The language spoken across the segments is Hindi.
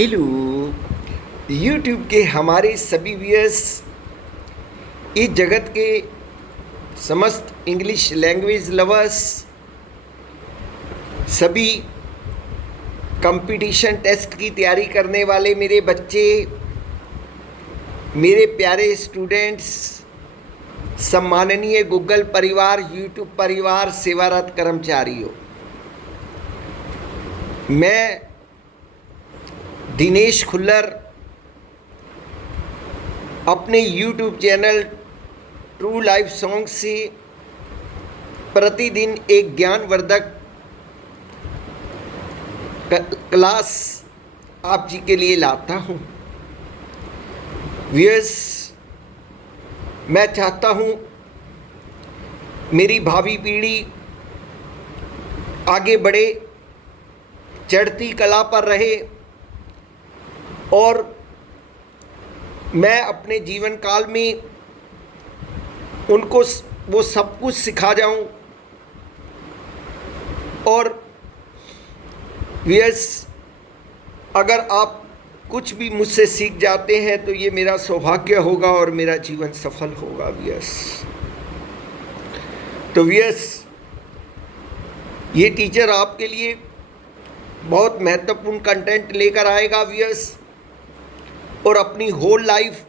हेलो यूट्यूब के हमारे सभी व्यूअर्स, इस जगत के समस्त इंग्लिश लैंग्वेज लवर्स, सभी कंपटीशन टेस्ट की तैयारी करने वाले मेरे बच्चे, मेरे प्यारे स्टूडेंट्स, सम्माननीय गूगल परिवार, यूट्यूब परिवार, सेवारत कर्मचारियों, मैं दिनेश खुल्लर अपने YouTube channel true life song से प्रतिदिन एक ज्ञानवर्धक क्लास आप जी के लिए लाता हूँ। व्यूअर्स, मैं चाहता हूँ मेरी भावी पीढ़ी आगे बढ़े, चढ़ती कला पर रहे और मैं अपने जीवन काल में उनको वो सब कुछ सिखा जाऊं। और व्यूअर्स, अगर आप कुछ भी मुझसे सीख जाते हैं तो ये मेरा सौभाग्य होगा और मेरा जीवन सफल होगा व्यूअर्स। तो व्यूअर्स, ये टीचर आपके लिए बहुत महत्वपूर्ण कंटेंट लेकर आएगा व्यूअर्स, और अपनी होल लाइफ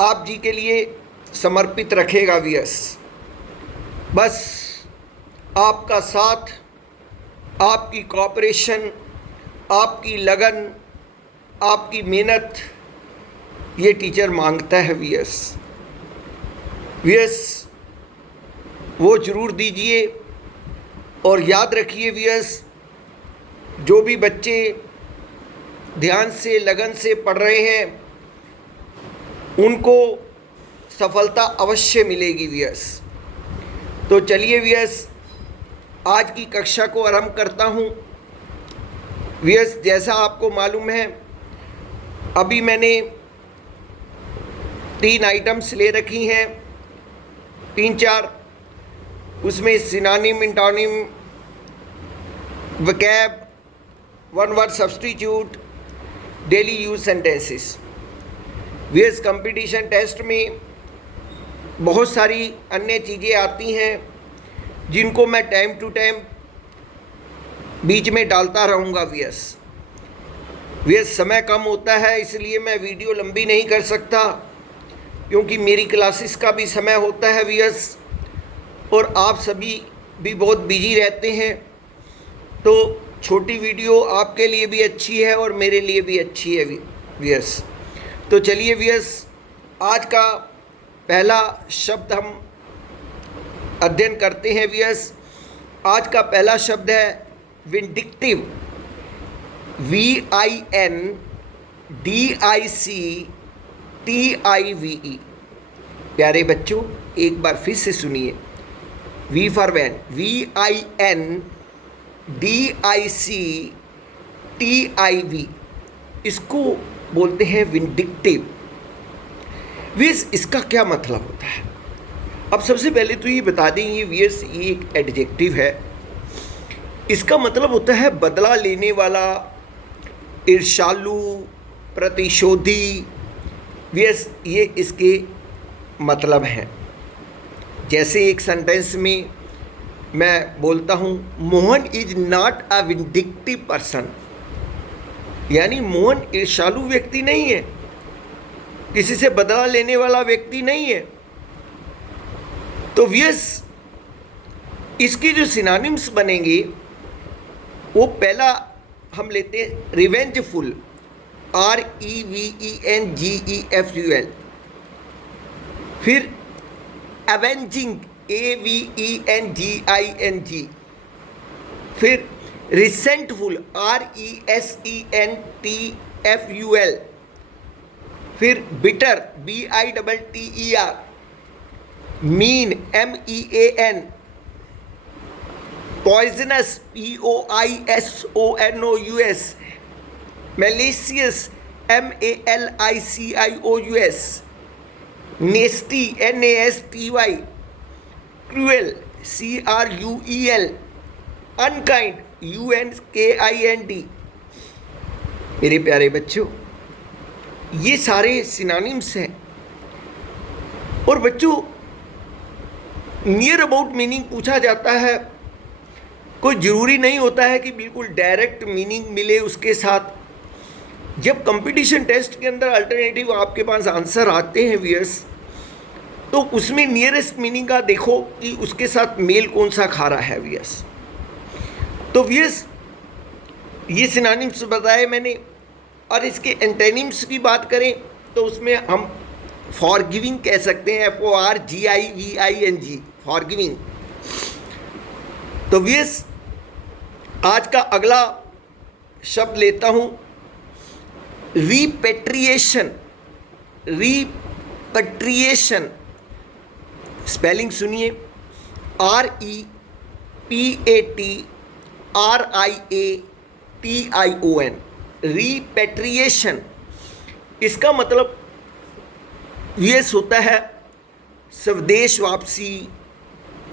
आप जी के लिए समर्पित रखेगा व्यूअर्स। बस आपका साथ, आपकी कोऑपरेशन, आपकी लगन, आपकी मेहनत ये टीचर मांगता है व्यूअर्स। व्यूअर्स, वो ज़रूर दीजिए। और याद रखिए व्यूअर्स, जो भी बच्चे ध्यान से, लगन से पढ़ रहे हैं, उनको सफलता अवश्य मिलेगी व्यूअर्स। तो चलिए व्यूअर्स, आज की कक्षा को आरंभ करता हूँ। व्यूअर्स, जैसा आपको मालूम है, अभी मैंने 3 आइटम्स ले रखी हैं, 3-4, उसमें synonym, antonym, vocab, one word substitute, daily use sentences. Viewers, competition test में बहुत सारी अन्य चीज़ें आती हैं जिनको मैं टाइम टू टाइम बीच में डालता रहूँगा व्यूअर्स। व्यूअर्स, समय कम होता है, इसलिए मैं वीडियो लंबी नहीं कर सकता, क्योंकि मेरी क्लासेस का भी समय होता है व्यूअर्स, और आप सभी भी बहुत बिजी रहते हैं। तो छोटी वीडियो आपके लिए भी अच्छी है और मेरे लिए भी अच्छी है व्यूअर्स। तो चलिए व्यूअर्स, आज का पहला शब्द हम अध्ययन करते हैं व्यूअर्स। आज का पहला शब्द है विंडिक्टिव, VINDICTIVE। प्यारे बच्चों, एक बार फिर से सुनिए। V फॉर वैन, VINDICTIV, इसको बोलते हैं विंडिक्टिव। व्यूअर्स, इसका क्या मतलब होता है? अब सबसे पहले तो ये बता दें, ये व्यूअर्स ये एक एडजेक्टिव है। इसका मतलब होता है बदला लेने वाला, ईर्ष्यालु, प्रतिशोधी। व्यूअर्स, ये इसके मतलब हैं। जैसे एक सेंटेंस में मैं बोलता हूँ, Mohan is not a vindictive person, यानी मोहन ईर्ष्यालु व्यक्ति नहीं है, किसी से बदला लेने वाला व्यक्ति नहीं है। तो व्यूअर्स, इसकी जो सिनोनिम्स बनेंगे, वो पहला हम लेते हैं रिवेंजफुल, REVENGEFUL। फिर एवेंजिंग, AVENGING। फिर रिसेंटफुल, RESENTFUL। फिर bitter, BITTER। Mean, MEAN। Poisonous, POISONOUS। Malicious, MALICIOUS। नेस्टी, NASTY। Cruel, CRUEL। Unkind, UNKIND। मेरे प्यारे बच्चों, ये सारे सिनोनिम्स हैं। और बच्चों, नियर अबाउट मीनिंग पूछा जाता है, कोई ज़रूरी नहीं होता है कि बिल्कुल डायरेक्ट मीनिंग मिले उसके साथ। जब कंपटीशन टेस्ट के अंदर अल्टरनेटिव आपके पास आंसर आते हैं वियर्स, तो उसमें नियरेस्ट मीनिंग का देखो कि उसके साथ मेल कौन सा खा रहा है वियर्स। तो वियर्स, ये सिनोनिम्स बताए मैंने। और इसके एंटोनिम्स की बात करें तो उसमें हम फॉरगिविंग कह सकते हैं, FORGIVING, फॉरगिविंग। तो वियर्स, आज का अगला शब्द लेता हूं, रिपेट्रिएशन। रिपेट्रिएशन स्पेलिंग सुनिए, REPATRIATION, रिपेट्रिएशन। इसका मतलब ये होता है स्वदेश वापसी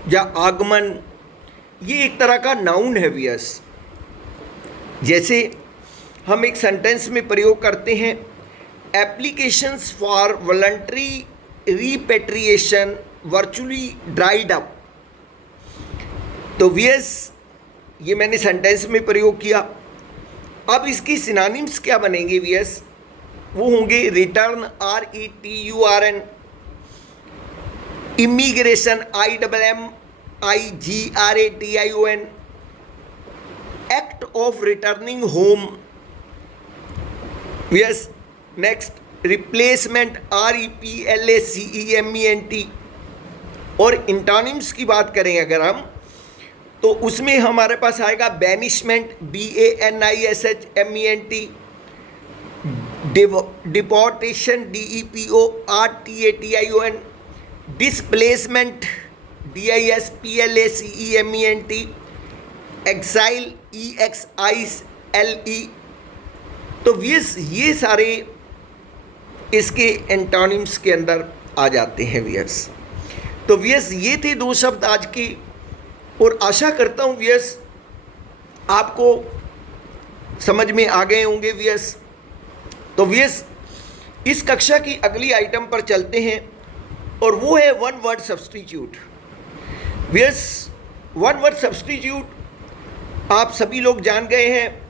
या आगमन। ये एक तरह का नाउन है वियर्स। जैसे हम एक सेंटेंस में प्रयोग करते हैं, applications for voluntary repatriation virtually dried up. तो वियर्स, ये मैंने सेंटेंस में प्रयोग किया। अब इसकी सिनोनिम्स क्या बनेंगे वियर्स? वो होंगे return, RETURN, immigration, IMMIGRATION, act of returning home. Yes, next replacement, REPLACEMENT। और इंटोनिम्स की बात करें अगर हम, तो उसमें हमारे पास आएगा banishment, BANISHMENT, deportation, DEPORTATION, displacement, DISPLACEMENT, exile, EXILE। तो ये सारे इसके एंटोनिम्स के अंदर आ जाते हैं वियर्स। तो वियर्स, ये थे 2 शब्द आज के। और आशा करता हूँ वियर्स आपको समझ में आ गए होंगे वियर्स। तो वियर्स, इस कक्षा की अगली आइटम पर चलते हैं और वो है one word substitute. Viewers, one word substitute आप सभी लोग जान गए हैं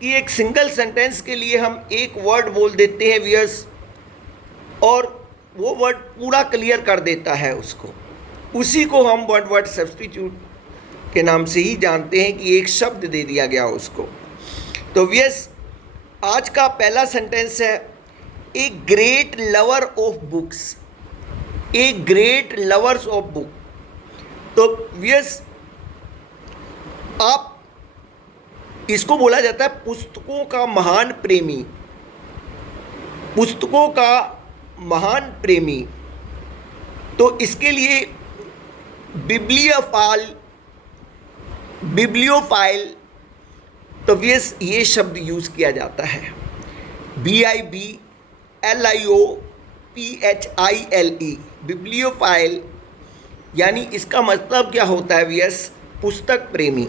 कि एक सिंगल सेंटेंस के लिए हम एक वर्ड बोल देते हैं वियर्स, और वो वर्ड पूरा क्लियर कर देता है उसको। उसी को हम वन वर्ड सब्स्टिट्यूट के नाम से ही जानते हैं कि एक शब्द दे दिया गया उसको। तो वियर्स, आज का पहला सेंटेंस है, a great lover of books. A great lovers of book. तो वियर्स, आप इसको बोला जाता है पुस्तकों का महान प्रेमी। पुस्तकों का महान प्रेमी। तो इसके लिए बिब्लियोफाइल, तो वियर्स ये शब्द यूज़ किया जाता है, BIBLIOPHILE, बिब्लियोफाइल। यानी इसका मतलब क्या होता है वियर्स? पुस्तक प्रेमी।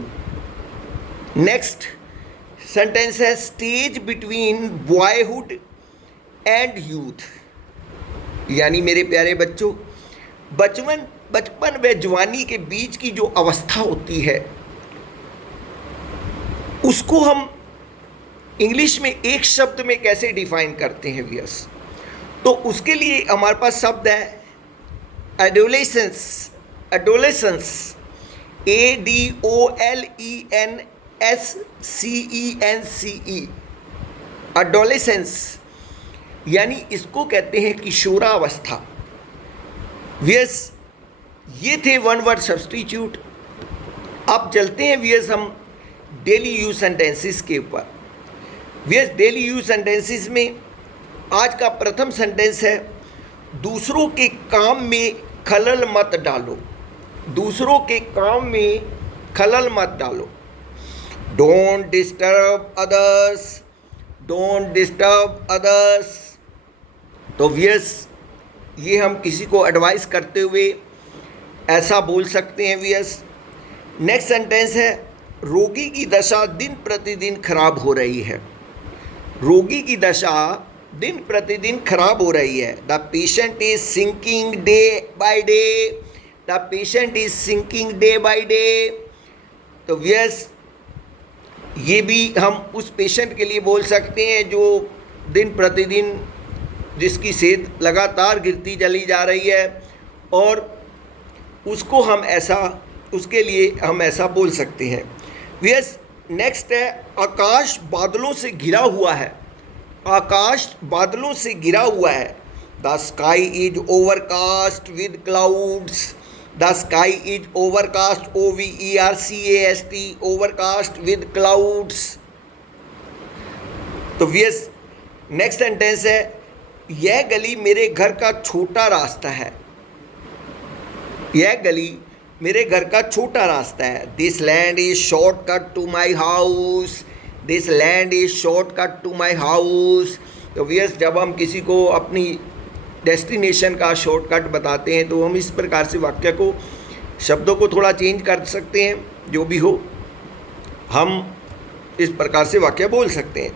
नेक्स्ट सेंटेंस है, stage between boyhood and youth. यानी मेरे प्यारे बच्चों, बचपन व जवानी के बीच की जो अवस्था होती है उसको हम इंग्लिश में एक शब्द में कैसे डिफाइन करते हैं वियर्स? तो उसके लिए हमारे पास शब्द है एडोलेसेंस। Adolescence, ADOLENSCENCE, adolescence. यानी इसको कहते हैं किशोरावस्था। वियर्स, ये थे वन वर्ड सब्स्टिट्यूट। अब चलते हैं वियर्स हम डेली यूज सेंटेंसेस के ऊपर। वियर्स, डेली यूज सेंटेंसेस में आज का प्रथम सेंटेंस है, दूसरों के काम में खलल मत डालो। दूसरों के काम में खलल मत डालो। Don't disturb others, don't disturb others. तो वियर्स, ये हम किसी को एडवाइस करते हुए ऐसा बोल सकते हैं वियर्स। नेक्स्ट सेंटेंस है, रोगी की दशा दिन प्रतिदिन खराब हो रही है। रोगी की दशा दिन प्रतिदिन खराब हो रही है। The patient is sinking day by day, the patient is sinking day by day. तो व्यस ये भी हम उस पेशेंट के लिए बोल सकते हैं जो दिन प्रतिदिन जिसकी सेहत लगातार गिरती चली जा रही है, और उसको हम ऐसा, उसके लिए हम ऐसा बोल सकते हैं। व्यस नेक्स्ट है, आकाश बादलों से घिरा हुआ है। आकाश बादलों से घिरा हुआ है। The sky is overcast with clouds, the sky is overcast, OVERCAST, overcast with clouds. तो व्यस नेक्स्ट सेंटेंस है, यह गली मेरे घर का छोटा रास्ता है। यह गली मेरे घर का छोटा रास्ता है। This land is shortcut to my house, this land is shortcut to my house. तो व्यस जब हम किसी को अपनी डेस्टिनेशन का शॉर्टकट बताते हैं तो हम इस प्रकार से वाक्य को, शब्दों को थोड़ा चेंज कर सकते हैं, जो भी हो हम इस प्रकार से वाक्य बोल सकते हैं।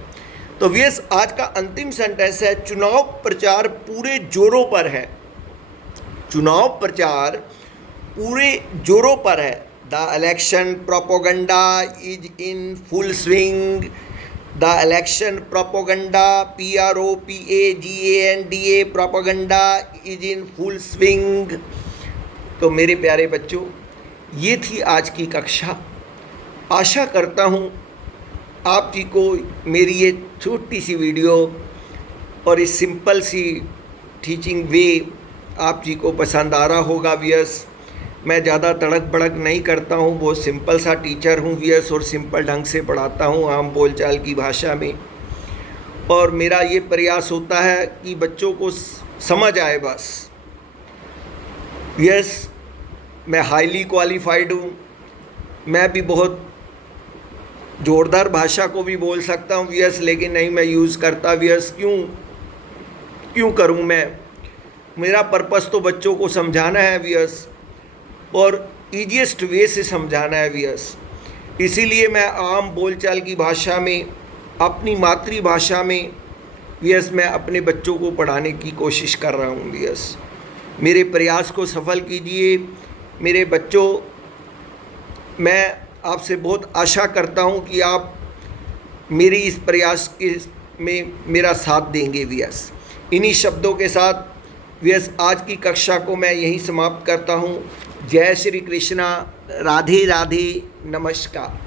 तो व्यस आज का अंतिम सेंटेंस है, चुनाव प्रचार पूरे जोरों पर है। चुनाव प्रचार पूरे जोरों पर है। The election propaganda is in full swing, the election propaganda PROPAGANDA propaganda is in full swing. तो मेरे प्यारे बच्चों, ये थी आज की कक्षा। आशा करता हूँ आप जी को मेरी ये छोटी सी वीडियो और इस सिंपल सी टीचिंग वे आप जी को पसंद आ रहा होगा व्यस। मैं ज़्यादा तड़क भड़क नहीं करता हूँ, बहुत सिंपल सा टीचर हूँ व्यस, और सिंपल ढंग से पढ़ाता हूँ आम बोलचाल की भाषा में। और मेरा ये प्रयास होता है कि बच्चों को समझ आए बस। व्यस मैं हाईली क्वालिफाइड हूँ, मैं भी बहुत ज़ोरदार भाषा को भी बोल सकता हूँ व्यस, लेकिन नहीं मैं यूज़ करता व्यस। क्यों करूँ मैं? मेरा पर्पस तो बच्चों को समझाना है व्यस, और ईजीएस्ट वे से समझाना है व्यस। इसीलिए मैं आम बोलचाल की भाषा में, अपनी मातृभाषा में व्यस मैं अपने बच्चों को पढ़ाने की कोशिश कर रहा हूँ व्यस। मेरे प्रयास को सफल कीजिए मेरे बच्चों। मैं आपसे बहुत आशा करता हूँ कि आप मेरी इस प्रयास के में मेरा साथ देंगे व्यस। इन्हीं शब्दों के साथ व्यस आज की कक्षा को मैं यहीं समाप्त करता हूँ। जय श्री कृष्णा, राधे राधे, नमस्कार।